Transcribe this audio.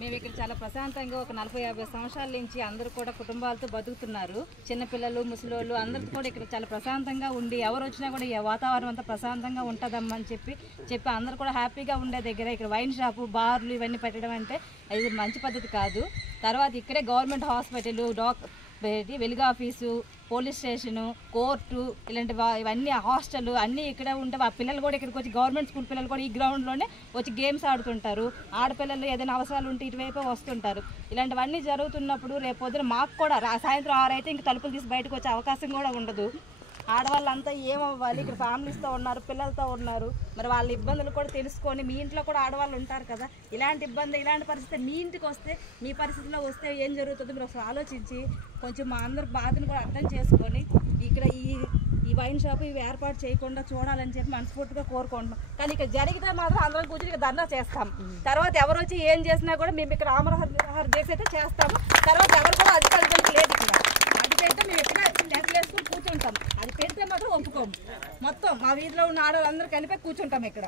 మేము ఇక్కడ చాలా ప్రశాంతంగా ఒక 40-50 సంవత్సరాల నుంచి అందరూ కూడా కుటుంబాలతో బతుకుతున్నారు. చిన్నపిల్లలు, ముసలోళ్ళు అందరితో కూడా ఇక్కడ చాలా ప్రశాంతంగా ఉండి ఎవరు వచ్చినా కూడా ఈ వాతావరణం అంతా ప్రశాంతంగా ఉంటుందమ్మని చెప్పి అందరూ కూడా హ్యాపీగా ఉండే దగ్గర ఇక్కడ వైన్ షాపు, బార్లు ఇవన్నీ పెట్టడం అంటే ఇది మంచి పద్ధతి కాదు. తర్వాత ఇక్కడే గవర్నమెంట్ హాస్పిటల్, వెలుగు ఆఫీసు, పోలీస్ స్టేషను, కోర్టు ఇలాంటి ఇవన్నీ హాస్టల్ అన్నీ ఇక్కడే ఉంటే ఆ పిల్లలు కూడా ఇక్కడికి వచ్చి గవర్నమెంట్ స్కూల్ పిల్లలు కూడా ఈ గ్రౌండ్లోనే వచ్చి గేమ్స్ ఆడుతుంటారు. ఆడపిల్లలు ఏదైనా అవసరాలు ఉంటే ఇటువైపే వస్తుంటారు. ఇలాంటివన్నీ జరుగుతున్నప్పుడు రేపు పొద్దున మాకు కూడా సాయంత్రం 6 అయితే ఇంక తలుపులు తీసి బయటకు వచ్చే అవకాశం కూడా ఉండదు. ఆడవాళ్ళంతా ఏమవ్వాలి, ఇక్కడ ఫ్యామిలీస్తో ఉన్నారు, పిల్లలతో ఉన్నారు. మరి వాళ్ళ ఇబ్బందులు కూడా తెలుసుకొని మీ ఇంట్లో కూడా ఆడవాళ్ళు ఉంటారు కదా, ఇలాంటి పరిస్థితి మీ ఇంటికి వస్తే మీ పరిస్థితిలో వస్తే ఏం జరుగుతుందో మీరు ఒకసారి ఆలోచించి కొంచెం మా అందరి బాధను కూడా అర్థం చేసుకొని ఇక్కడ ఈ వైన్ షాపు ఇవి ఏర్పాటు చేయకుండా చూడాలని చెప్పి మనస్ఫూర్తిగా కోరుకుంటున్నాం. కానీ ఇక్కడ జరిగితే మాత్రం అందరం కూర్చొని ధర్నా చేస్తాం. తర్వాత ఎవరు వచ్చి ఏం చేసినా కూడా మేము ఇక్కడ ఆమరహర దీక్ష అయితే చేస్తాము. తర్వాత ఎవరు కూడా అధికారులు లేదు. ఇక్కడ అయితే మేము ఎక్కడ నెట్లు వేసుకుని కూర్చుంటాం. అది పెడితే మాత్రం ఒప్పుకోము. మొత్తం మా వీధిలో ఉన్న ఆడవాళ్ళందరూ కలిపి కూర్చుంటాం ఇక్కడ.